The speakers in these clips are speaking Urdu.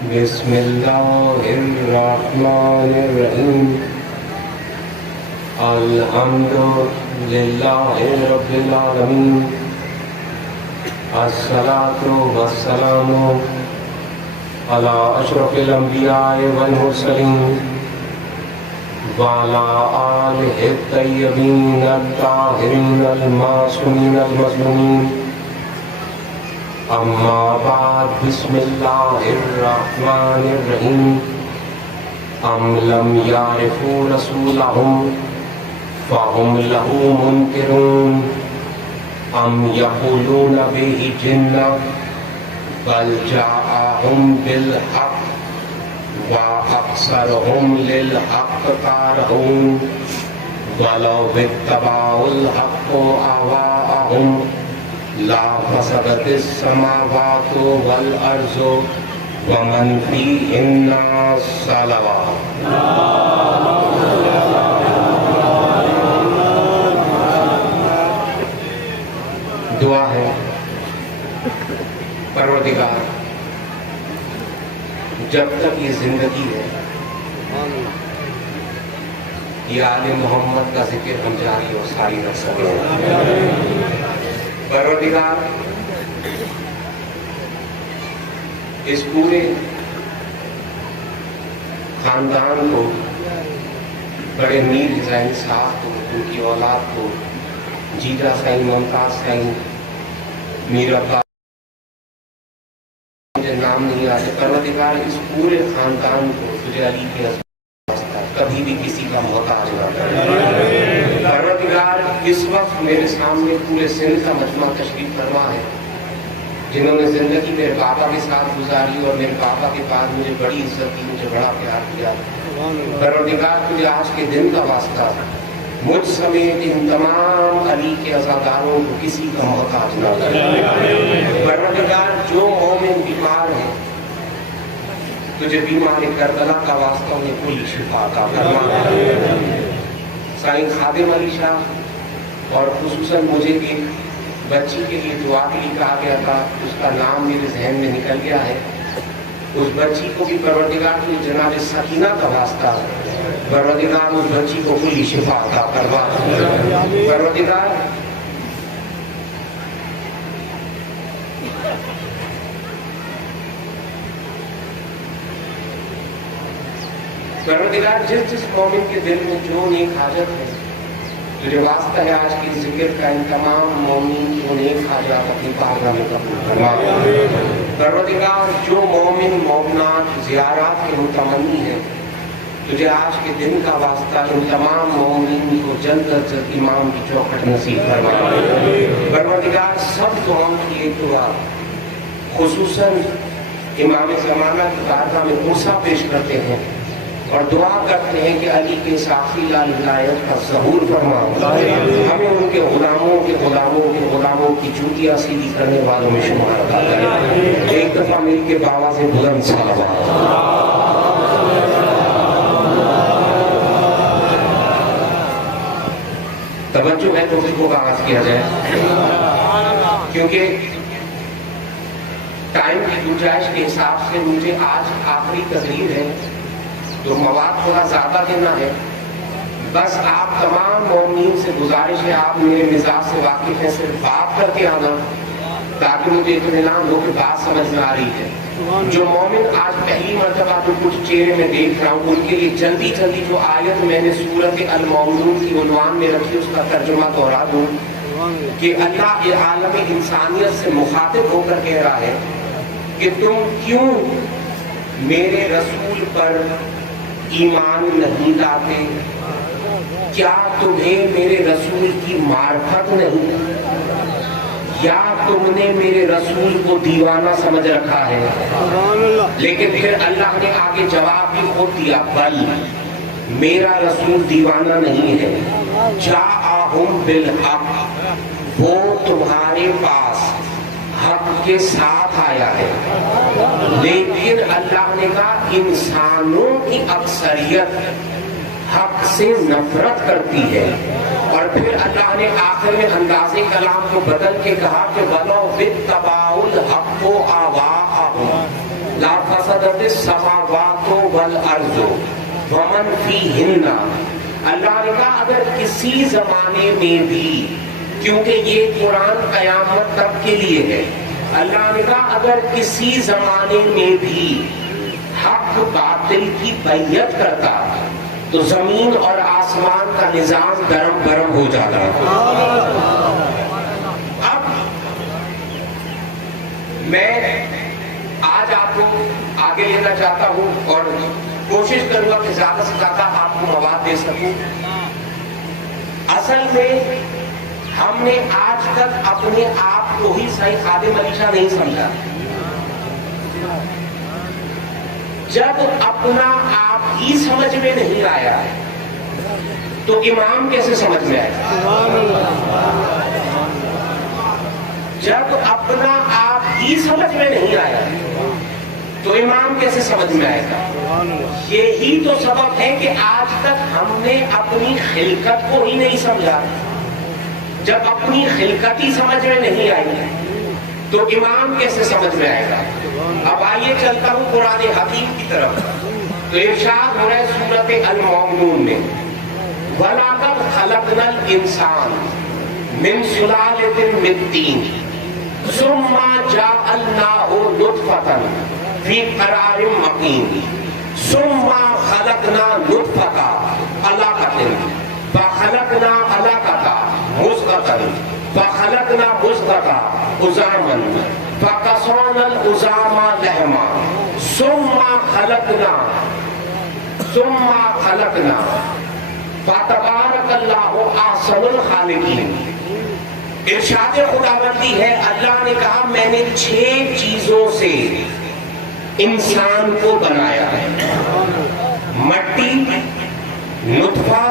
بسم اللہ الرحمن الرحیم الحمد للہ رب العالمین الصلاۃ والسلام علی اشرف الانبیاء والمرسلین وعلی آلہ الطیبین الطاہرین المعصومین المظلومین اما بعد بسم اللہ الرحمن الرحیم ام لم یعرفوا رسولہم فہم لہ منکرون ام یقولون بہ جنہ بل جاءہم بالحق واکثرہم للحق کارہون ولو اتبعوا الحق اہواءہم لا فسدت السماوات والارض ومن فیہن صلوات. دعا ہے پروردگار جب تک یہ زندگی ہے یہ آل محمد کا ذکر ہم جاری اور ساری رکھ سکیں. پروردگار اس پورے خاندان کو بڑے میر حسین صاحب کو ان کی اولاد کو جیجا سائیں ممتاز سائیں میر عباس مجھے نام نہیں آتے. پروردگار اس پورے خاندان کو تجھے علی کے واسطہ کبھی بھی کسی کا محتاج نہ کرے. پروردگار اس وقت میرے سامنے پورے سندھ کا مجمع تشریف فرما ہے جنہوں نے زندگی میرے بابا کے ساتھ گزاری اور میرے بابا کے بعد مجھے بڑی عزت دی, مجھے بڑا پیار دیا. پروردگار تجھے آج کے دن کا واسطہ مجھ سمیت ان تمام علی کے عزاداروں کو کسی کا محتاج نہ کرے. پروردگار جو مومن بیمار ہے تجھے بیمار کربلا کا واسطہ انہیں کل شفا عطا فرما. سائیں خادم علی شاہ اور خصوصاً مجھے ایک بچی کے لیے دعا کے لیے کہا گیا تھا, اس کا نام میرے ذہن میں نکل گیا ہے. اس بچی کو بھی پروردگار کی جناب سکینہ کا واسطہ پروردگار اس بچی کو کلی شفا عطا فرما. پروردگار جس مومن کے دل میں جو نیک حاجت ہے تجھے واسطہ ہے آج کی ذکر کا ان تمام مومن کو نیک حاجات اپنی بارگاہ میں قبول فرما. پروردگار جو مومن مومنات زیارات کے متمنی ہیں تجھے آج کے دن کا واسطہ ان تمام مومنین کو جلد از جلد امام کی چوکھٹ نصیب فرما. پروردگار سب دعاؤں کی ایک دعا خصوصاً امام زمانہ کی بارگاہ میں بوسہ پیش کرتے ہیں اور دعا کرتے ہیں کہ علی کے ساقی لال ولایت کا ظہور فرما. ہمیں ان کے غلاموں کے غلاموں کے غلاموں کی چوٹیاں سیدھی کرنے والوں میں شمار عطا کرے. ایک دفعہ مل کے بابا سے بلند صلوات. توجہ ہے تو کو آغاز کیا جائے کیونکہ ٹائم کی گنجائش کے حساب سے مجھے آج آخری تقریر ہے تو مواد تھوڑا زیادہ دینا ہے. بس آپ تمام مومنین سے گزارش ہے آپ میرے مزاج سے واقف ہیں, صرف بات کر کے آنا تاکہ مجھے اطمینان ہو کہ بات سمجھ میں آ رہی ہے. جو مومن آج پہلی مرتبہ جو کچھ چہرے میں دیکھ رہا ہوں ان کے لیے جلدی جلدی جو آیت میں نے سورۃ المومنون کی عنوان میں رکھی اس کا ترجمہ دوہرا دوں کہ اللہ عالم انسانیت سے مخاطب ہو کر کہہ رہا ہے کہ تم کیوں میرے رسول پر ایمان نہیں لاتے؟ کیا تمہیں میرے رسول کی معرفت نہیں یا تم نے میرے رسول کو دیوانہ سمجھ رکھا ہے؟ لیکن پھر اللہ نے آگے جواب بھی خود دیا, بل میرا رسول دیوانہ نہیں ہے, جاءہم بالحق, وہ تمہارے پاس حق کے ساتھ آیا ہے. لیکن اللہ نے کہا انسانوں کی اکثریت حق سے نفرت کرتی ہے. اور پھر اللہ نے آخر میں انداز کلام کو بدل کے کہا کہ وَلَوْ اتَّبَعُوا الْحَقَّ أَهْوَاءَهُمْ لَفَسَدَتِ فسدت السماوات والارض ومن فیہن. اللہ نے کہا اگر کسی زمانے میں بھی، کیونکہ یہ قرآن قیامت تک کے لیے ہے، اللہ نے کہا اگر کسی زمانے میں بھی حق باطل کی بیعت کرتا تو زمین اور آسمان کا نظام درم برم ہو جاتا. اب میں آج آپ کو آگے لینا چاہتا ہوں اور کوشش کروں گا کہ زیادہ سے زیادہ آپ کو مواد دے سکوں. اصل میں ہم نے آج تک اپنے آپ کو ہی صحیح خادم علی شاہ نہیں سمجھا. جب اپنا آپ ہی سمجھ میں نہیں آیا تو امام کیسے سمجھ میں آئے گا؟ جب اپنا آپ ہی سمجھ میں نہیں آیا تو امام کیسے سمجھ میں آئے گا؟ یہی تو سبب ہے کہ آج تک ہم نے اپنی خلقت کو ہی نہیں سمجھا. جب اپنی خلقت ہی سمجھ میں نہیں آئی تو امام کیسے سمجھ میں آئے گا؟ اب آئیے چلتا ہوں قرآن حکیم کی طرف. تو ارشاد ہو رہا ہے سورۃ المومنون میں وَلَقَدْ خَلَقْنَا الْإِنسَانَ مِنْ سُلَالَةٍ مِنْ طِينٍ ثُمَّ جَعَلْنَاهُ نُطْفَةً فِي قَرَارٍ مَكِينٍ ثُمَّ خَلَقْنَا نُطْفَةً عَلَقَةً فَخَلَقْنَا عَلَقَةً مُضْغَةً فَخَلَقْنَا مُضْغَةً عِظَامًا فَكَسَوْنَا الْعِظَامَ لَحْمًا ثُمَّ خَلَقْنَا فَتَبَارَكَ اللَّهُ أَحْسَنُ الْخَالِقِينَ. ارشاد خداوندی ہے اللہ نے کہا میں نے 6 چیزوں سے انسان کو بنایا ہے. مٹی، نطفہ،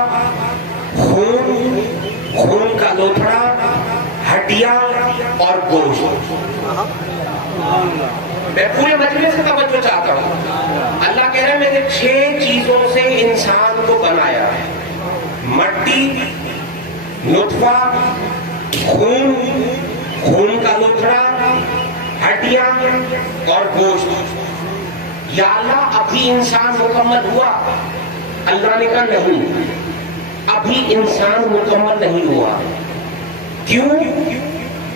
خون، خون کا لوتھڑا، ہڈیاں اور گوشت. میں پورے مجمع سے توجہ چاہتا ہوں. اللہ کہہ رہا ہے میں نے 6 چیزوں سے انسان کو بنایا ہے. مٹی، نطفہ، خون، خون کا لوتھڑا، ہڈیاں اور گوشت. یا اللہ ابھی انسان مکمل ہوا؟ اللہ نے کہا نہیں، ابھی انسان مکمل نہیں ہوا. کیوں؟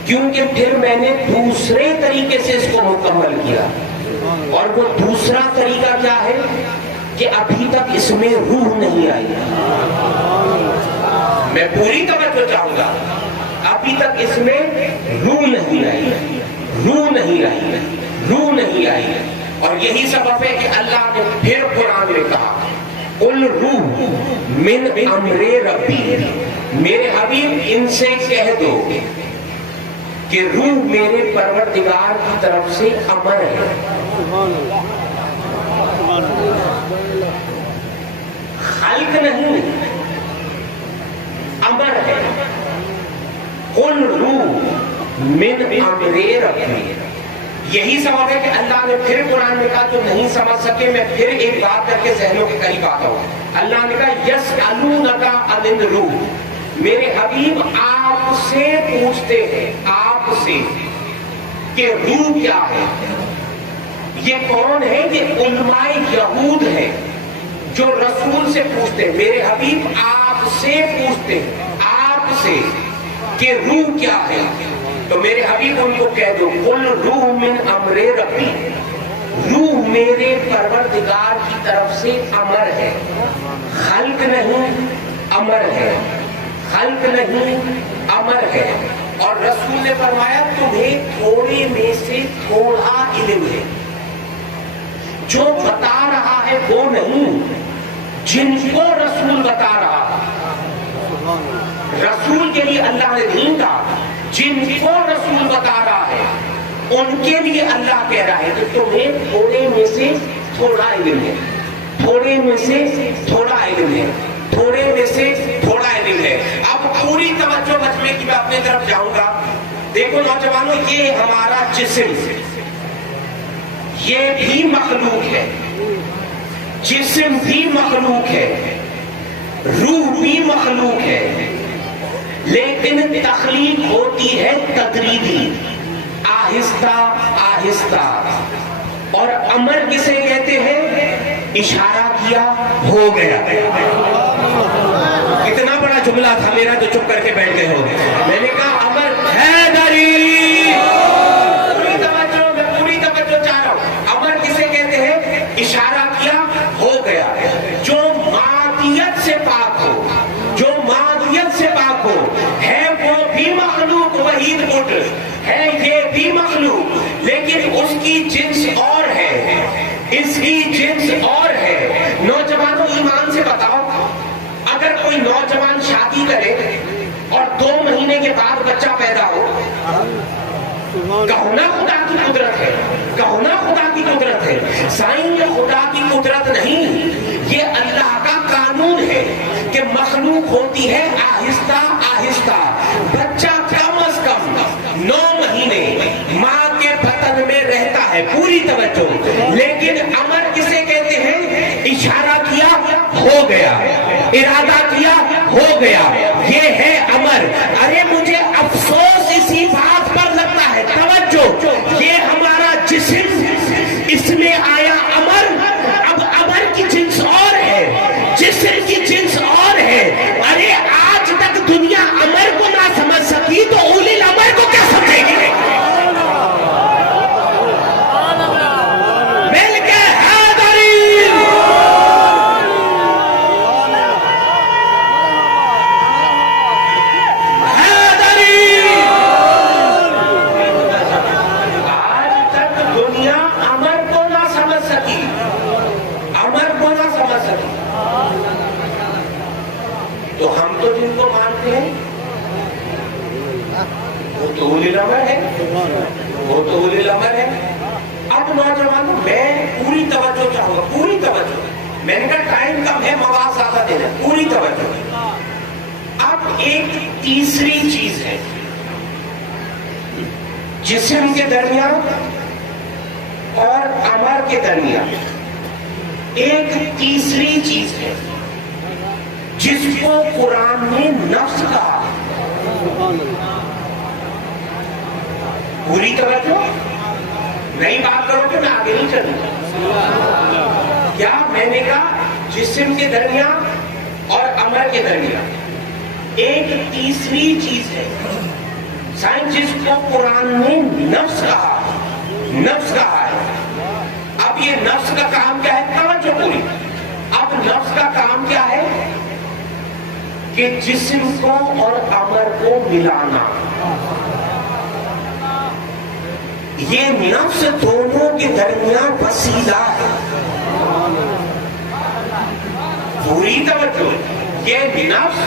کیونکہ پھر میں نے دوسرے طریقے سے اس کو مکمل کیا. اور وہ دوسرا طریقہ کیا ہے کہ ابھی تک اس میں روح نہیں آئی. میں پوری توجہ چاہوں گا. ابھی تک اس میں روح نہیں آئی، روح نہیں آئی، روح نہیں آئی. اور یہی سبب ہے کہ اللہ نے پھر قرآن میں کہا قُلْ روح من امر ربی. میرے حبیب ان سے کہہ دو کہ روح میرے پروردگار کی طرف سے امر ہے. خلق نہیں، امر ہے. قُلْ روح من امر ربی. یہی سبب ہے کہ اللہ نے پھر قرآن میں کہا جو نہیں سمجھ سکے میں پھر ایک بات کر کے ذہنوں کے قریب آتا ہوں. اللہ نے کہا یسألونک عن الروح. میرے حبیب آپ سے پوچھتے ہیں، آپ سے کہ روح کیا ہے. یہ کون ہے؟ یہ علماء یہود ہے جو رسول سے پوچھتے ہیں. میرے حبیب آپ سے پوچھتے ہیں، آپ سے کہ روح کیا ہے. تو میرے حبیب ان کو کہہ دو قُلْ روح من امر ربی. روح میرے پروردگار کی طرف سے امر ہے. خلق نہیں، امر ہے. خلق نہیں، امر ہے. اور رسول نے فرمایا تمہیں تھوڑے میں سے تھوڑا علم ہے. جو بتا رہا ہے وہ نہیں، جن کو رسول بتا رہا. رسول کے لیے اللہ نے دین کہا، جن کو رسول بتا رہا ہے ان کے لیے اللہ کہہ رہا ہے کہ تمہیں تھوڑے میں سے تھوڑا علم ہے. تھوڑے میں سے تھوڑا علم ہے. تھوڑے میں سے تھوڑا علم ہے. اب پوری توجہ مجمع کی میں اپنے طرف جاؤں گا. دیکھو نوجوانوں، یہ ہمارا جسم یہ بھی مخلوق ہے، جسم بھی مخلوق ہے، روح بھی مخلوق ہے. لیکن تخلیق ہوتی ہے تدریجی، آہستہ آہستہ. اور امر کسے کہتے ہیں؟ اشارہ کیا ہو گیا. کتنا بڑا جملہ تھا میرا تو چپ کر کے بیٹھ گئے ہو. میں نے کہا امر حیدری. پوری توجہ چاہ رہا ہوں. امر کسے کہتے ہیں؟ اشارہ کیا ہو گیا. جو مادیت سے پاک ہو, جو مادیت سے پاک ہو, ہے وہ بھی مخلوق وحید بٹ ہے, یہ بھی مخلوق, لیکن اس کی جنس اور ہے, اس کی جنس اور ہے. نوجوانوں ایمان سے بتاؤ, اگر کوئی نوجوان شادی کرے اور 2 مہینے کے بعد بچہ پیدا ہو, کہو نا خدا کی قدرت ہے, کہو نا خدا کی قدرت ہے. سائن یہ خدا کی قدرت نہیں, یہ اللہ کا قانون ہے کہ مخلوق ہوتی ہے آہستہ آہستہ. بچہ کم از کم 9 مہینے ماں کے بطن میں رہتا ہے. پوری توجہ. لیکن امر کسے کہتے ہیں؟ اشارہ کیا ہو گیا, ارادہ کیا ہو گیا, یہ ہے امر. ارے مجھے افسوس اسی بات پر لگتا ہے, توجہ, یہ ہمارا جسم, اس میں آیا امر. اب امر کی جنس اور ہے, جسم کی جنس اور ہے. ارے آج تک دنیا امر کو نہ سمجھ سکی تو اولی الامر کو کیا سمجھے گی؟ تو ہم تو جن کو مانتے ہیں وہ تو اولی الامر ہے, وہ تو اولی الامر ہے. اب نوجوانوں میں پوری توجہ چاہوں گا, پوری توجہ. میں نے کہا ٹائم کم ہے, مواد زیادہ دینا, پوری توجہ. اب ایک تیسری چیز ہے جسم کے درمیان اور امر کے درمیان. ایک تیسری چیز ہے جس کو قرآن نے نفس کہا. پوری توجہ, نئی بات کرو کہ میں آگے نہیں چلوں. کیا میں نے کہا جسم کے درمیان اور امر کے درمیان ایک تیسری چیز ہے سائنس جس کو قرآن نے نفس کہا, نفس کہا ہے. اب یہ نفس کا کام کیا ہے؟ توجہ پوری. اب نفس کا کام کیا ہے؟ کہ جسم کو اور امر کو ملانا. یہ نفس دونوں کے درمیان وسیلہ ہے. پوری توجہ. یہ نفس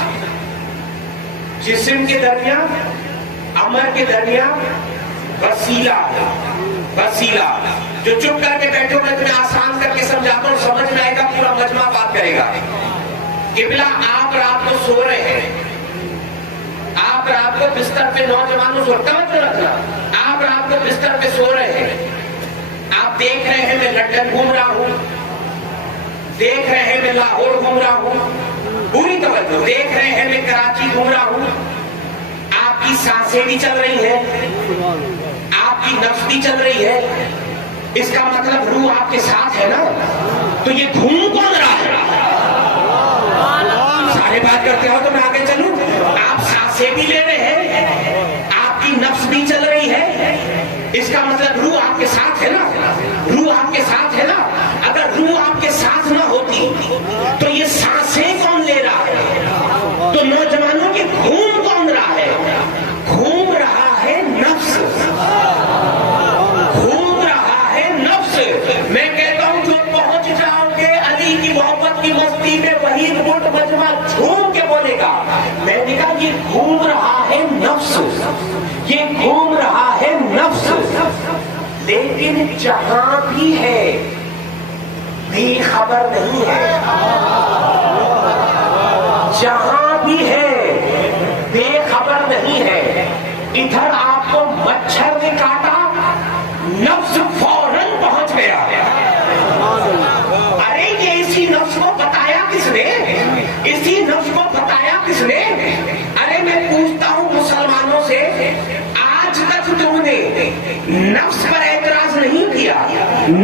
جسم کے درمیان, امر کے درمیان وسیلہ ہے. وسیلہ جو چپ کر کے بیٹھے ہو, میں تمہیں آسان کر کے سمجھاتا ہوں, سمجھ میں آئے گا, پورا مجمع بات کرے گا. قبلہ آپ رات کو سو رہے ہیں, آپ رات کو بستر پہ, نوجوانوں سو توجہ رکھنا, آپ رات کو بستر پہ سو رہے ہیں. آپ دیکھ رہے ہیں میں لندن گھوم رہا ہوں, دیکھ رہے ہیں میں لاہور گھوم رہا ہوں. پوری توجہ. دیکھ رہے ہیں میں کراچی گھوم رہا ہوں. آپ کی سانسیں بھی چل رہی ہیں, آپ کی نفس بھی چل رہی ہے. اس کا مطلب روح آپ کے ساتھ ہے نا. تو یہ گھوم کون رہا ہے؟ سارے بات کرتے ہو تو میں آگے چلوں. آپ سانسیں بھی لے رہے ہیں, آپ کی نفس بھی چل رہی ہے. اس کا مطلب روح آپ کے ساتھ ہے نا, روح آپ کے ساتھ ہے نا. اگر روح آپ کے ساتھ نہ ہوتی تو یہ سانسیں کون لے رہا ہے؟ تو نوجوانوں کے گھوم کون رہا ہے؟ گھوم رہا ہے نفس, گھوم رہا ہے نفس. میں کہتا ہوں جو پہنچ جاؤ گے علی کی محبت کی مستی میں, وہی مٹ مجمع جھوم کے بولے گا. میں نے کہا یہ گھوم رہا ہے نفس, یہ گھوم رہا ہے نفس. لیکن جہاں بھی ہے بے خبر نہیں ہے, جہاں بھی ہے بے خبر نہیں ہے. ادھر آپ کو مچھر نے کاٹا, نفس فوراً پہنچ گیا. ارے یہ اسی نفس کو بتایا کس نے؟ اسی نفس کو بتایا کس نے؟ ارے میں پوچھتا ہوں مسلمانوں سے, آج تک تم نے نفس پر اعتراض نہیں کیا,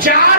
4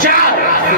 4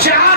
4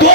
2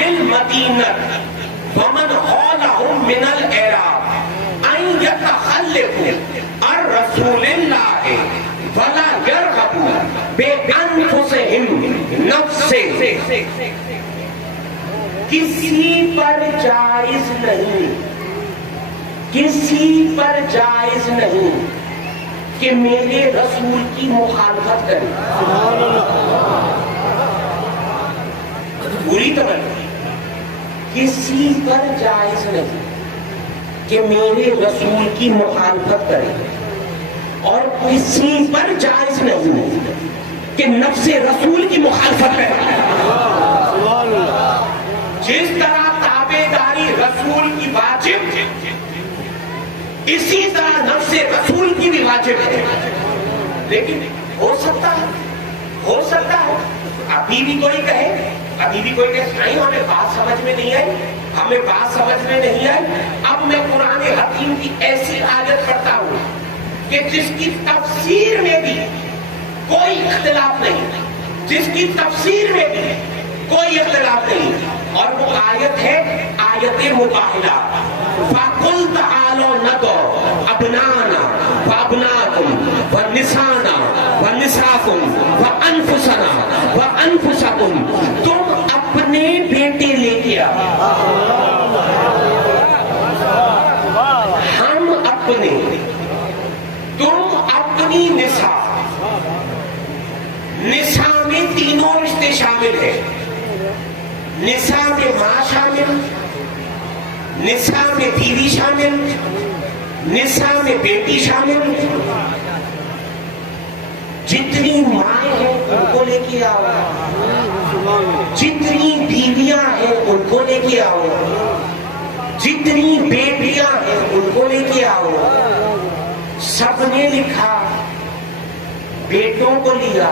اہل المدینہ ومن حولہم من الاعراب ان یتخلفوا عن رسول اللہ ولا یرغبوا بانفسہم نفس، کسی پر جائز نہیں، کسی پر جائز نہیں کہ میرے رسول کی مخالفت کرے، پوری طرح کسی پر جائز نہیں کہ میرے رسول کی مخالفت کرے، اور کسی پر جائز نہیں کہ نفس رسول کی مخالفت کرے۔ جس طرح تابعداری رسول کی واجب، اسی طرح نفس رسول کی بھی واجب ہے، لیکن ہو سکتا ہے ابھی بھی کوئی کہے نہیں ہمیں بات سمجھ میں نہیں آئی، اب میں قرآن حکیم کی ایسی آیت پڑھتا ہوں کہ جس کی تفسیر میں بھی کوئی اختلاف نہیں، اور وہ آیت ہے آیت مباہلہ، فَقُلْ تَعَالَوْا نَدْعُ أَبْنَاءَنَا وَأَبْنَاءَكُمْ وَنِسَاءَنَا وَنِسَاءَكُمْ وَأَنفُسَنَا وَأَنفُسَكُمْ، تم اپنے بیٹے لے کے آؤ، ہم اپنے، تم اپنی نساء میں تینوں رشتے شامل ہیں، نساء میں ماں شامل، نساء میں بیوی شامل، نساء میں بیٹی شامل، جتنی مائیں ہیں ان کو لے کے آؤ، جتنی بیویاں ہیں ان کو لے کے آؤ، جتنی بیٹیاں ہیں ان کو لے کے آؤ۔ سب نے لکھا، بیٹوں کو لیا،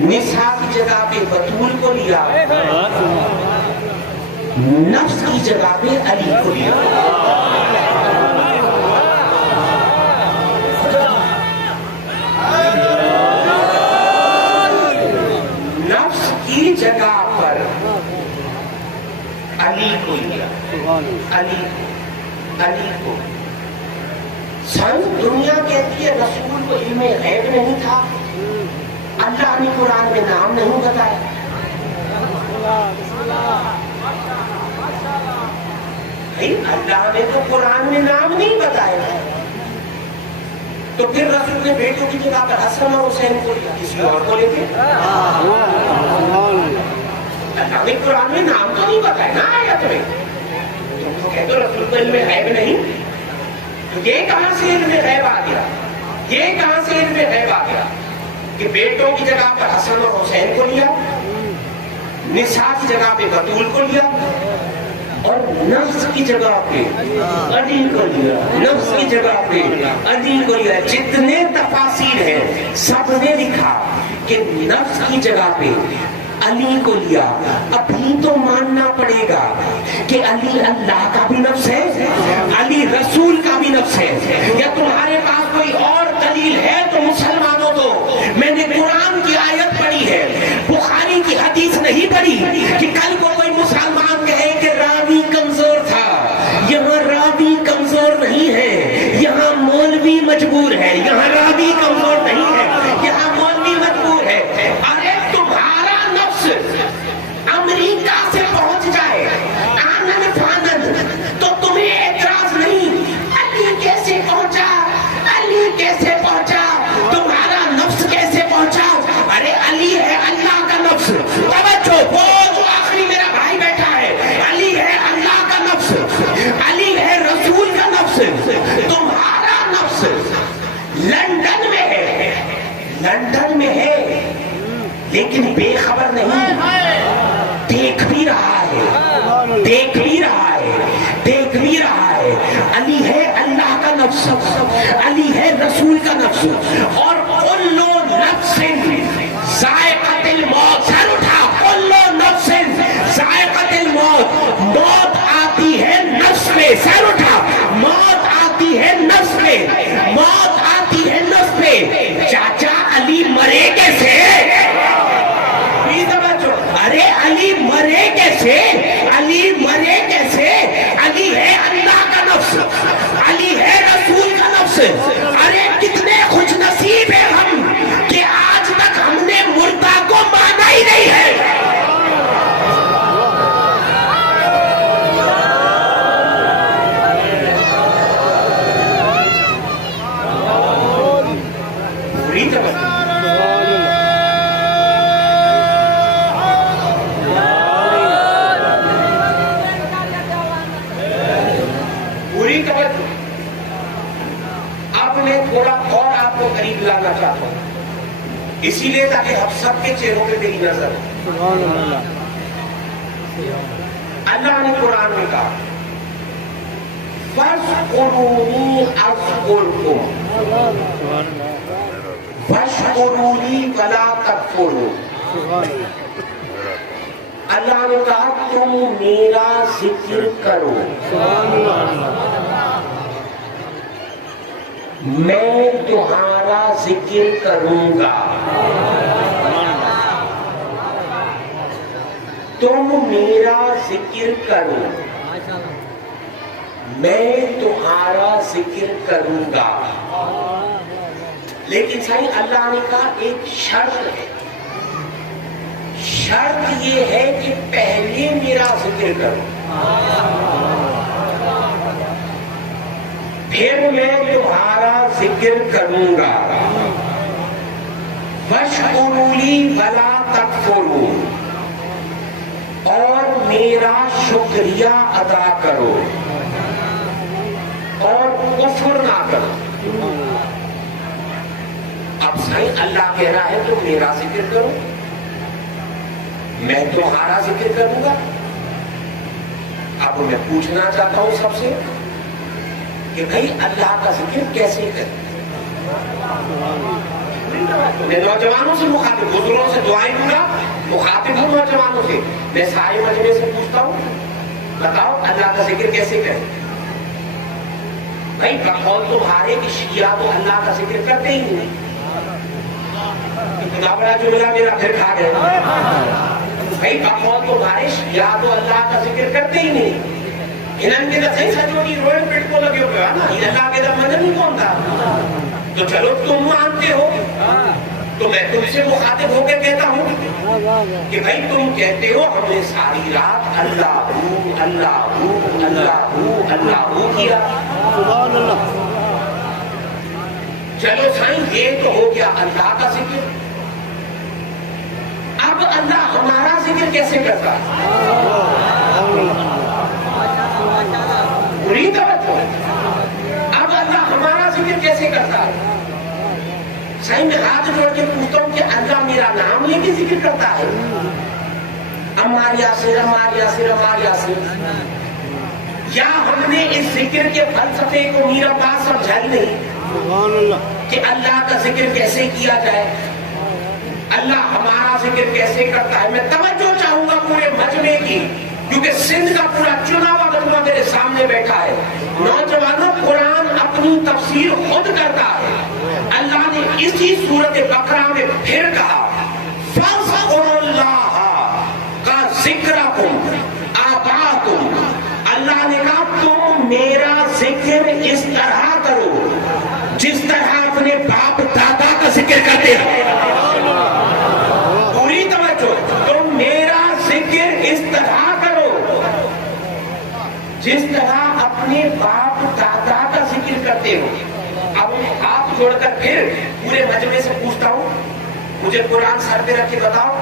نساء کی جگہ پہ بطول کو لیا، نفس کی جگہ پہ علی کو لیا۔ نفس کی جگہ پر علی کو لیا، علی کو۔ دنیا کہتی ہے رسول کو علم غیب نہیں تھا، اللہ نے قرآن میں نام نہیں بتایا۔ اللہ نے تو قرآن میں نام نہیں بتایا، تو پھر رسول نے بیٹوں کی جگہ پر حسن اور حسین کو لیا، کسی اور کو لے کے۔ اللہ نے قرآن میں نام تو نہیں بتایا نا آیت میں، تم تو کہتے ہو رسول کو علم غیب نہیں، تو یہ کہاں سے علم غیب آ گیا؟ یہ کہاں سے علم غیب آ گیا کہ بیٹوں کی جگہ پر حسن اور حسین کو لیا، نساء کی جگہ پہ بطول کو لیا، اور نفس کی جگہ پہ علی کو لیا، نفس کی جگہ پہ علی کو لیا۔ جتنے تفاسیر ہیں سب نے لکھا کہ نفس کی جگہ پہ علی کو لیا۔ ابھی تو ماننا پڑے گا کہ علی اللہ کا بھی نفس ہے، علی رسول کا بھی نفس ہے، یا تمہارے پاس کوئی اور دلیل ہے تو مسلمانوں تو میں نے قرآن کی آیت پڑھی ہے، بخاری کی حدیث نہیں پڑھی کہ کل کو کوئی مسلمان کہے کہ راوی کمزور تھا۔ یہاں راوی کمزور نہیں ہے، یہاں مولوی مجبور ہے، یہاں راوی کمزور نہیں ہے، یہاں مولوی مجبور ہے۔ ارے تمہارا نفس امریکہ سے پہنچ جائے آنن فانن تو تمہیں اعتراض نہیں، علی کیسے پہنچا، علی کیسے پہنچا، تمہارا نفس کیسے پہنچا؟ ارے علی ہے اللہ کا نفس، توجہ، وہ جو آخری میرا بھائی بیٹھا ہے، علی ہے اللہ کا نفس، علی ہے رسول کا نفس۔ تمہارا نفس لندن میں ہے، لندن میں ہے، لیکن بے خبر نہیں، دیکھ بھی رہا ہے، دیکھ بھی رہا ہے، دیکھ بھی رہا ہے۔ علی ہے اللہ کا نفس، علی ہے رسول کا نفس۔ اور کل نفس ذائقۃ الموت، سر اٹھا، کل نفس ذائقۃ الموت، موت آتی ہے نفس میں، سر اٹھا، موت آتی ہے نفس میں، موت آتی ہے نفس میں۔ چاچا علی مرے کیسے؟ ارے علی مرے کیسے؟ کو قریب لانا چاہتا ہوں، اسی لیے تاکہ ہم سب کے چہروں پہ میری نظر ہو۔ اللہ نے قرآن میں کہا فَاذْكُرُونِي أَذْكُرْكُمْ وَاشْكُرُوا وَلَا تَكْفُرُونِ۔ اللہ نے کہا تم میرا ذکر کرو، میں تمہارا ذکر کروں گا، تم میرا ذکر کرو، میں تمہارا ذکر کروں گا۔ لیکن صحیح اللہ نے کہا ایک شرط ہے، شرط یہ ہے کہ پہلے میرا ذکر کرو، پھر میں تمہارا ذکر کروں گا۔ وَاشْكُرُوا لِي وَلَا تَكْفُرُوا، اور میرا شکریہ ادا کرو اور کفر نہ کرو۔ اب صحیح اللہ کہہ رہا ہے تو میرا ذکر کرو، میں تمہارا ذکر کروں گا۔ اب میں پوچھنا چاہتا ہوں سب سے کہ بھائی اللہ کا ذکر کیسے کریں؟ میں نوجوانوں سے مخاطب، بزرگوں سے دعائیں دوں گا، مخاطب ہوں نوجوانوں سے، میں سارے مجمع سے پوچھتا ہوں بتاؤ اللہ کا ذکر کیسے کریں؟ بھائی بقول تمہارے کہ شیعہ تو اللہ کا ذکر کرتے ہی نہیں، اتنا بڑا جملہ میرا پھر کھا گئے۔ بھائی بقول تمہارے شیعہ تو اللہ کا ذکر کرتے ہی نہیں، انہوں کے تو صحیح سجوڑی روئے پیٹ کو لگے ہوئے نا، اللہ کے تو مدد نہیں کون تھا، تو چلو تم مانتے ہو تو میں تم سے مخاطب ہو کے کہتا ہوں کہ بھائی تم کہتے ہو ہم نے ساری رات اللہ ہو اللہ ہو اللہ ہو اللہ ہو کیا، چلو سائیں یہ تو ہو گیا اللہ کا ذکر، اب اللہ ہمارا ذکر کیسے کرتا ہے؟ پوری توجہ، اب اللہ ہمارا ذکر کیسے کرتا ہے؟ صحیح میں ہاتھ جوڑ کے پوچھتا ہوں کہ اللہ میرا نام لے کے ذکر کرتا ہے؟ عمار یاسر عمار یاسر عمار یاسر، یا ہم نے اس ذکر کے فلسفے کو میرا بات سمجھائی نہیں کہ اللہ کا ذکر کیسے کیا جائے، اللہ ہمارا ذکر کیسے کرتا ہے؟ میں توجہ چاہوں گا پورے مجمع کی، کیونکہ سندھ کا پورا چنا ہوا بندہ میرے سامنے بیٹھا ہے۔ نوجوانوں قرآن اپنی تفسیر خود کرتا ہے، اللہ نے اسی سورۃ بقرہ میں پھر کہا فَاذْكُرُوا اللَّهَ كَذِكْرَكُمْ آبَاءَكُمْ، اللہ نے کہا تم میرا ذکر اس طرح کرو جس طرح اپنے باپ دادا کا ذکر کرتے ہو۔ پوری توجہ، تم میرا ذکر اس طرح کرو جس طرح اپنے باپ دادا کا ذکر کرتے ہو۔ اب میں ہاتھ جوڑ کر پھر پورے مجمع سے پوچھتا ہوں، مجھے قرآن سر پہ رکھ کے بتاؤ،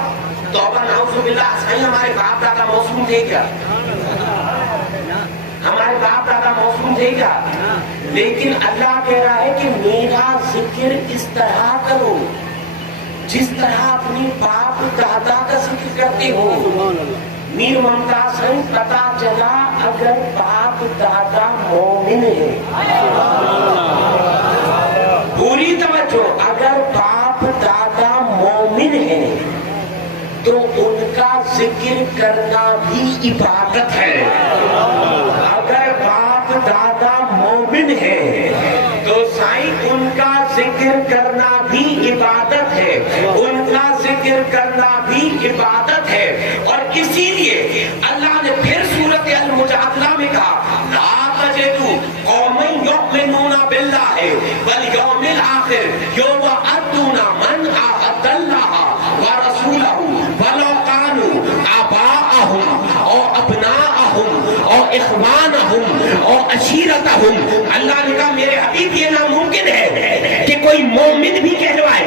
توبہ نعوذ باللہ، صحیح ہمارے باپ دادا معصوم تھے کیا؟ ہمارے باپ دادا معصوم تھے کیا؟ لیکن اللہ کہہ رہا ہے کہ میرا ذکر اس طرح کرو جس طرح اپنی باپ دادا کا ذکر کرتے ہو۔ میر ممتاز سے پتا چلا اگر باپ دادا مومن ہے، پوری توجہ، اگر باپ دادا مومن ہے تو ان کا ذکر کرنا بھی عبادت ہے۔ اگر باپ دادا مومن ہے تو سائیں ان کا ذکر کرنا بھی عبادت ہے، ان کا ذکر کرنا بھی عبادت ہے۔ اور اسی لیے اللہ نے پھر سورۃ المجادلہ میں کہا لا تجدوا قوما یؤمنون باللہ والیوم الآخر یوادون من عاہد اللہ ورسولہ ولو کانوا آباءہم او ابناءہم او اخوانہم او عشیرتہم۔ اللہ نے کہا میرے حبیب یہ ناممکن ہے کہ کوئی مومن بھی کہلوائے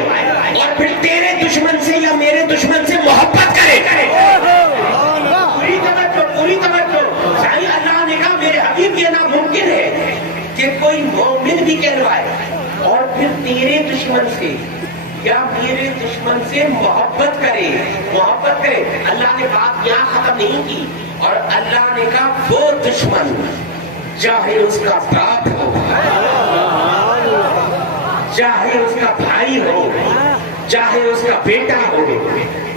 اور پھر تیرے دشمن سے یا میرے دشمن سے محبت کرے۔ پوری توجہ، صحیح اللہ نے کہا میرے حبیب یہ ناممکن ہے کہ کوئی مومن بھی کہلوائے اور پھر تیرے دشمن سے یا میرے دشمن سے محبت کرے. اللہ نے بات یہاں ختم نہیں کی اور اللہ نے کہا وہ دشمن چاہے اس کا باپ ہو, چاہے اس کا بھائی ہو, چاہے اس کا بیٹا ہو,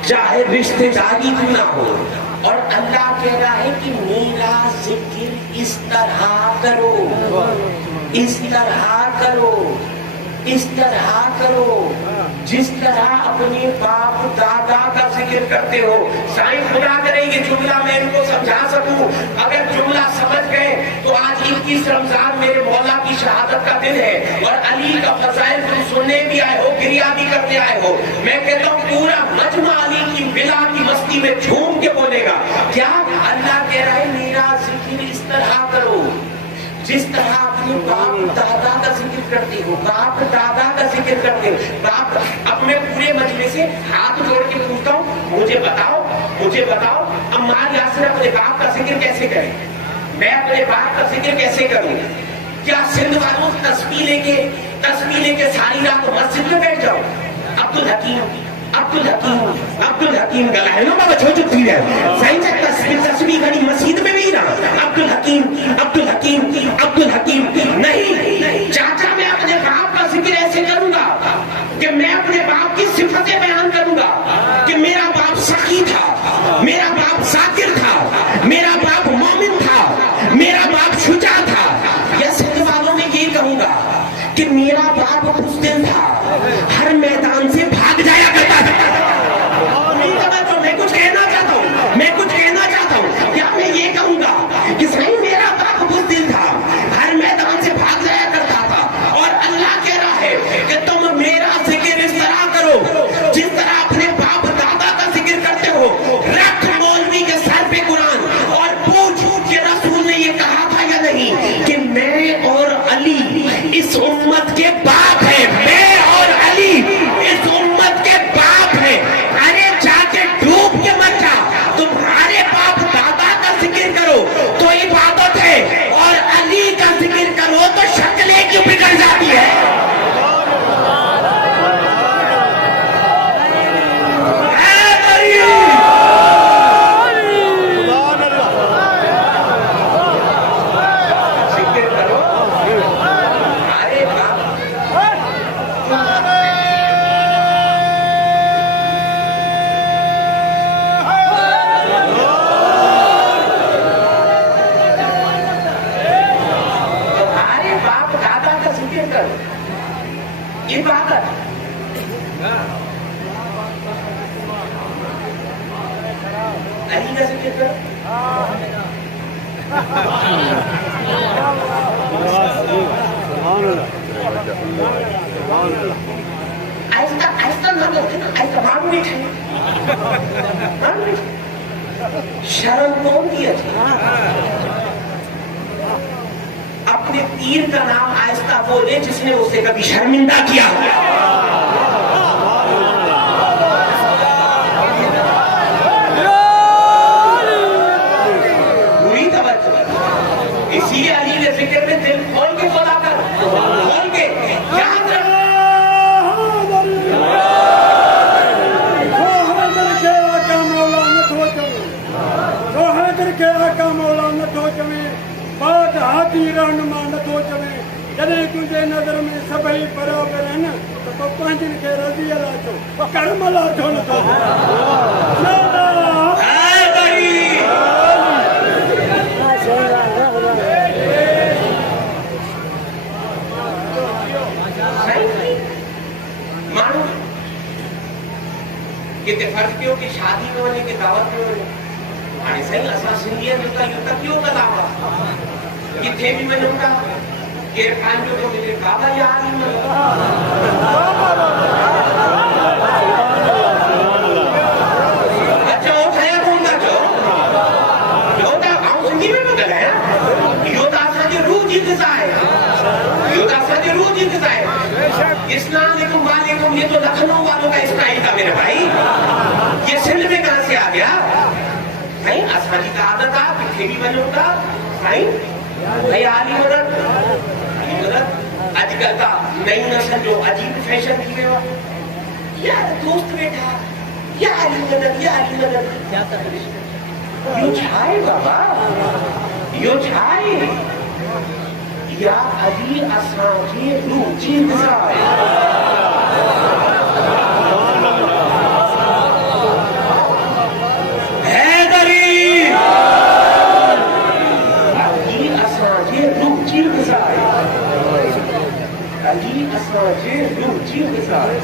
چاہے رشتے داری کیوں نہ ہو, اور اللہ کہہ رہا ہے کہ میرا ذکر اس طرح کرو, اس طرح کرو, اس طرح کرو جس طرح اپنے باپ دادا کا ذکر کرتے ہو. سائیں خدا کرے یہ جملہ میں ان کو سمجھا سکوں. اگر جملہ سمجھ گئے تو آج 21 رمضان میرے مولا کی شہادت کا دن ہے اور علی کا فضائل تم سننے بھی آئے ہو, گریا بھی کرتے آئے ہو. میں کہتا ہوں پورا مجمع علی کی بلا کی مستی میں جھوم کے بولے گا. کیا اللہ کہہ رہا ہے میرا ذکر اس طرح کرو جس طرح اپنے باپ دادا کا ذکر کرتے ہو, باپ دادا کا ذکر کرتے ہو. باپ, اب میں پورے مجلس سے ہاتھ جوڑ کے پوچھتا ہوں, مجھے بتاؤ عمار یاسر اپنے باپ کا ذکر کیسے کریں, میں اپنے باپ کا ذکر کیسے کروں؟ کیا سندھ والوں تسبیح لے کے ساری رات مسجد میں بیٹھ جاؤ؟ عبد الحکیم گلا ہے نا بابا, چھوٹو پیر ہے صحیح سے تسبیح گھڑی مسجد میں بھی نا. عبد الحکیم نہیں. چاچا میں اپنے باپ کا ذکر ایسے کروں گا کہ میں اپنے باپ کی صفتیں بیان کروں گا کہ میرا باپ سخی تھا, میرا باپ ذاکر تھا, میرا باپ مومن تھا, میرا باپ شجاع تھا. یا سندھ والوں میں یہ کہوں گا کہ میرا باپ بزدل تھا, ہر میدان سے بھاگ جایا کرتا تھا. میں کچھ کہنا چاہتا ہوں کیا میں یہ کہوں گا کہ صحیح میرا باپ بزدل تھا, ہر میدان سے بھاگ جایا کرتا تھا, اور اللہ کہہ رہا ہے کہ تم میرا ذکر اس طرح کرو جس طرح اپنے باپ دادا کا ذکر کرتے ہو. رکھ مولوی کے سر پہ قرآن اور پوچھ کہ رسول نے یہ کہا تھا یا نہیں کہ میں اور علی اس امت کے باپ ہیں, میں اور علی اس امت کے باپ ہیں. ارے جا کے ڈوب کے مت جا, تمہارے باپ دادا کا ذکر کرو تو عبادت ہے, اور علی کا ذکر کرو تو شکلیں کیوں بگڑ جاتی ہے. شرم کون دیا تھی؟ اپنے پیر کا نام آہستہ بولے جس نے اسے کبھی شرمندہ کیا. پوری توجہ, اسی لیے علی نے ذکر میں دل کھول کے بولا کر, کھول کے یاد رکھ. جڏهن تنهنجي نظر ۾ سڀئي برابر آهن تو پنهنجن کي رضي الله چو, ڪرم الله چو نٿو. مانو کتنے فرض کیوں کی شادی میں ونے کی دعوت میں ونے ہاں صحیح اسا سنگیت جو کا یوتا کیوں کا دعوت کتنے بھی میں نمکا کہ پانچوں کو ملے بابا یا عالم اچھا وہ کھایا کون کا جو یوتا آؤں سنگی میں بدل ہے یوتا اسا جو روح جیت جائے, یوتا اسا جو روح جیت جائے. اسلام علیکم وعلیکم یہ تو لکھنؤ والوں کا اسٹائل تھا میرے بھائی, یہ سندھ میں کہاں سے آ گیا بھائی؟ اساجی کا عادت آپ کتنے بھی بنو کا بھائی بھائی عالی مدد اج کل کا نئی نسل جو عجیب فیشن کی ہوا یار دوست بیٹھا یا علی مدد یا علی مدد کیا تکلیف یو چھائے بابا یو چھائے یا علی اساں جی روح جی گزائے حیدری علی اساں جی روح جی گزائے علی اساں جی روح جی گزائے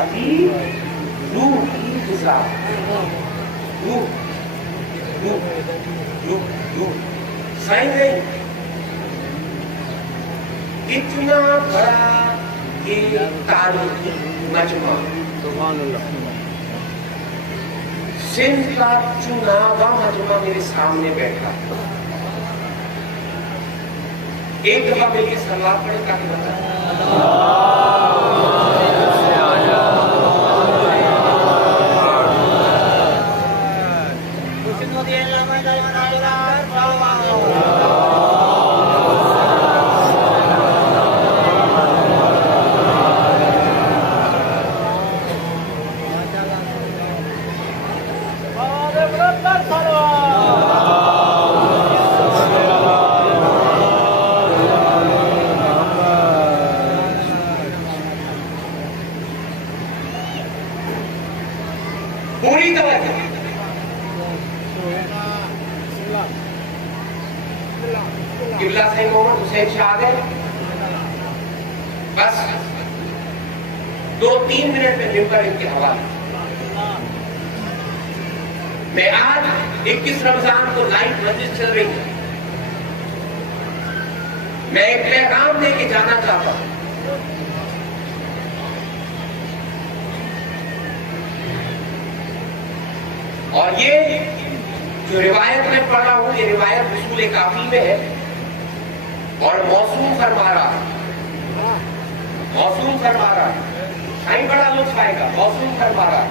علی روح کی غذا روح روح روح روح سائن نہیں اتنا بڑا یہ تاریخی مجمع سندھ کا چناوا مجمع میرے سامنے بیٹھا ایک دفعہ میری سلوات پڑھے تاکہ بتا پوری توجہ قبلہ سے محمد حسین شاہ ہے بس 2-3 منٹ میں ممبر ان کے حوالے میں آج 21 رمضان کو لائیو مجلس چل رہی ہے میں ایک پیغام دے کے جانا چاہتا ہوں اور یہ جو روایت میں پڑھ رہا ہوں یہ روایت رسول کافی میں ہے اور موسوم فرما رہا سائیں بڑا لطف آئے گا موسوم فرما رہا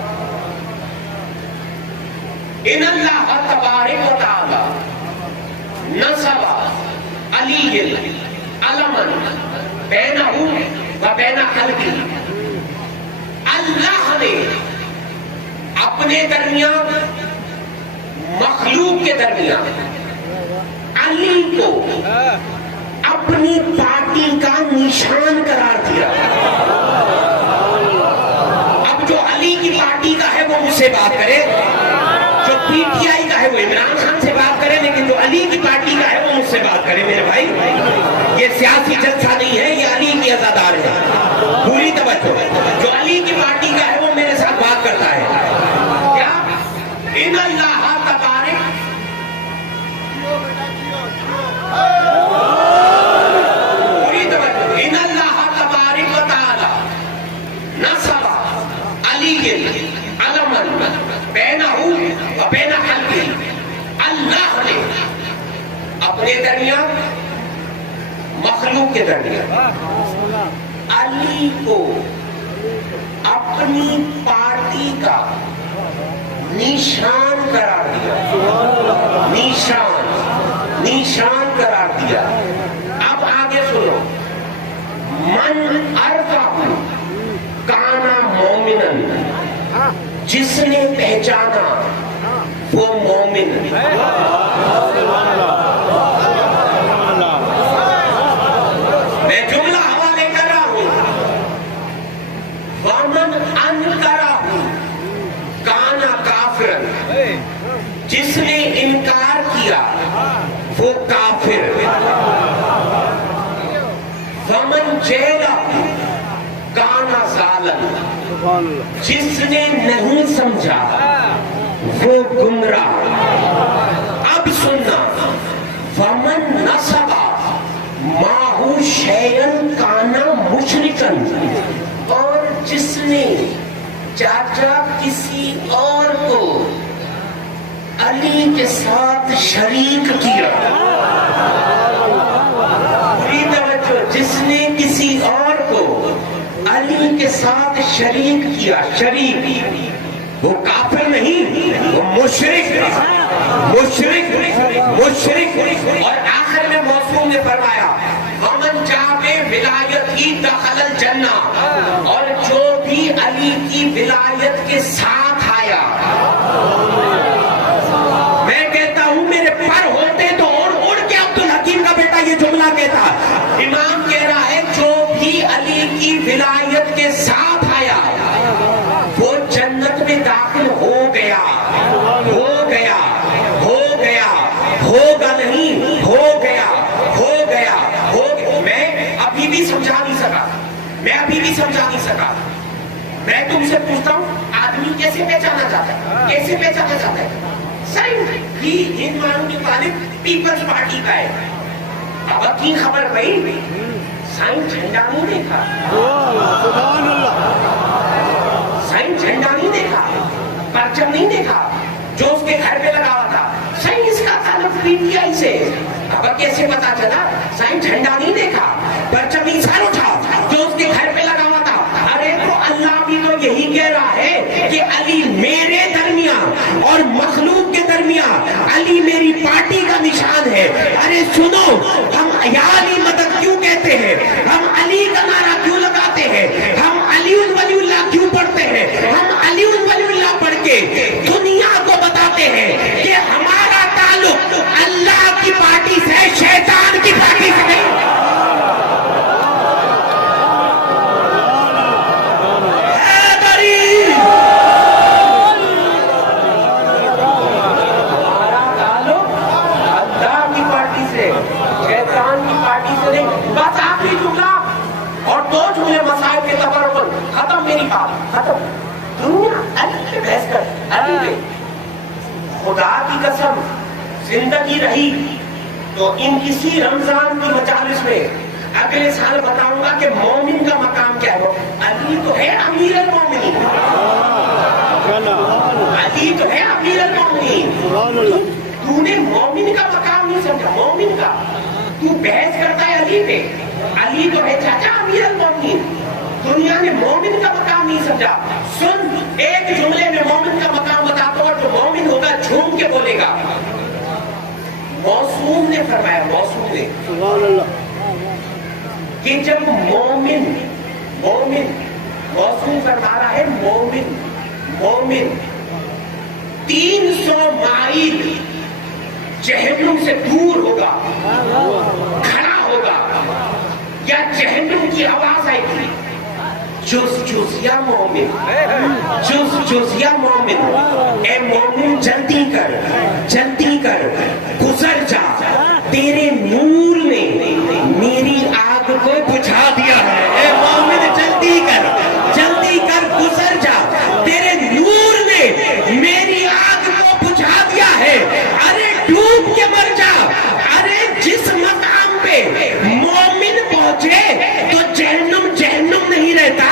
ان اللہ تبارک و تعالی نصب علی علمن بینہ و بین خلقہ اللہ نے اپنے درمیان مخلوق کے درمیان علی کو اپنی پارٹی کا نشان قرار دیا اب جو علی کی پارٹی کا ہے وہ مجھ سے بات کرے جو پی ٹی آئی کا ہے وہ عمران خان سے بات کرے لیکن جو علی کی پارٹی کا ہے وہ مجھ سے بات کرے میرے بھائی یہ سیاسی جلسہ نہیں ہے یہ علی کی عزادار ہے پوری توجہ جو علی کی پارٹی کا ہے وہ میرے ساتھ بات کرتا ہے ان اللہ تبارک پوری توجہ ان اللہ تبارک و تعالی نصب علی علمن بینہ و بین خلقہ اللہ نے اپنے درمیان مخلوق کے درمیان علی کو اپنی پارٹی کا نشان قرار دیا نشان قرار دیا اب آگے سنو من عرفہ کانا مومنن جس نے پہچانا وہ مومن میں جملہ حوالے کر رہا ہوں ومن انکرہ کانا کافرن جس نے انکار کیا وہ کافر ومن جیلا کانا ظالم جس نے نہیں سمجھا وہ گمراہ اب سننا ومن نصبا ماہو شیئن کانا مشرکن اور جس نے چاچا کسی اور کو علی کے ساتھ شریک کیا جس نے کسی اور کو علی کے ساتھ شریک کیا، شریک، وہ کافر نہیں، وہ مشرک، مشرک، مشرک۔ اور آخر میں موصوم نے فرمایا ومن جابے ولایت ہی دخل الجنہ، اور جو بھی علی کی ولایت کے ساتھ آیا، میں کہتا ہوں میرے پر ہوتے تو اڑ کے عبدالحکیم کا بیٹا یہ جملہ کہتا۔ امام کہہ رہا ہے جو بھی علی کی ولایت کے ساتھ آیا وہ جنت میں داخل ہو گیا، ہو گیا، ہو گیا، ہوگا نہیں، ہو گیا، ہو گیا، ہو گیا۔ میں ابھی بھی سمجھا نہیں سکا، میں ابھی بھی سمجھا نہیں سکا۔ میں تم سے پوچھتا ہوں آدمی کیسے پہچانا جاتا ہے، کیسے پہچانا جاتا ہے؟ صحیح ہی ہند معلوم کی طالب پیپلز پارٹی کا ہے، اب کی خبر گئی سائن جھنڈا نہیں دیکھا، سائن جھنڈا نہیں دیکھا، پرچم نہیں دیکھا جو اس کے گھر پہ لگا ہوا تھا، سائن اس کا تعلق پی ٹی آئی سے، اب کیسے پتا چلا؟ سائن جھنڈا نہیں دیکھا، پرچم نہیں سر اٹھا جو اس کے گھر پہ لگا ہوا تھا۔ ارے تو اللہ بھی تو یہی کہہ رہا ہے کہ علی میرے درمیان اور مخلوق کے درمیان، علی میری پارٹی کا نشان ہے۔ ارے سنو، ہم یا علی مدد کیوں کہتے ہیں، ہم علی کا نعرہ کیوں لگاتے ہیں، ہم علی ولی اللہ کیوں پڑھتے ہیں، ہم علی ولی اللہ پڑھ کے دنیا کو بتاتے ہیں کہ ہمارا تعلق اللہ کی پارٹی سے، شیطان کی پارٹی سے نہیں۔ بس آخری جملہ اور دو جملے مسائل کے تبرکن، ختم میری بات، ختم۔ دنیا علی کے بحث کر، علی پہ خدا کی قسم زندگی رہی تو ان کسی رمضان کی مجالس میں اگلے سال بتاؤں گا کہ مومن کا مقام کیا ہے۔ علی تو ہے امیر المومنین، علی تو ہے امیر المومنین، تو نے مومن کا مقام نہیں سمجھا، مومن کا تو بحث کرتا ہے علی پہ، علی تو ہے چاچا امیر المومنین، دنیا نے مومن کا مقام نہیں سمجھا۔ سن، ایک جملے میں مومن کا مقام بتاتا ہوں، جو مومن ہوگا جھوم کے بولے گا۔ موصوم نے فرمایا، موصوم نے، کہ جب مومن، مومن، موصوم فرما رہا ہے مومن، مومن 300 مائل جہنم سے دور ہوگا، کھڑا ہوگا، یا جہنم کی آواز آئے گی، جز جز یا مومن، جز جز یا مومن، اے مومن جلدی کر، جلدی کر، گزر جا، تیرے نور نے میری آگ کو بجھا دیا ہے۔ اے مومن جلدی کر، جلدی کر، گزر جا، تیرے نور نے میری آگ کو بجھا دیا ہے۔ ارے ڈوب کے مر جا۔ ارے جس مقام پہ مومن پہنچے تو جہنم جہنم نہیں رہتا،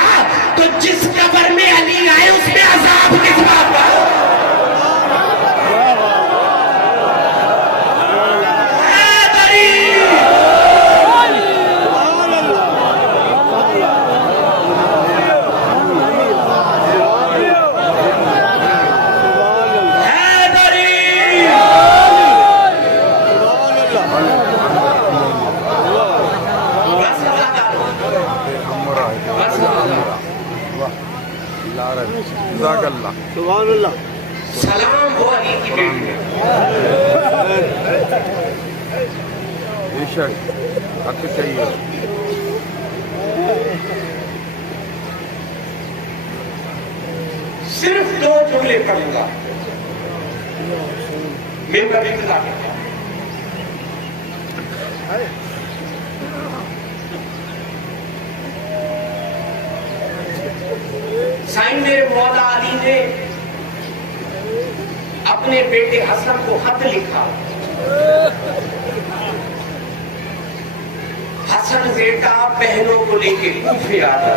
تو جس قبر میں علی آئے اس میں عذاب کس بات کا؟ سبحان اللہ، سلام ہو علی کی بیٹی بے شک حق چاہیے۔ صرف 2 جملے پڑھوں گا، ممبر بھی بتا کے سائن میرے مولا علی نے اپنے بیٹے حسن کو خط لکھا، حسن بیٹا بہنوں کو لے کے کوفے آتا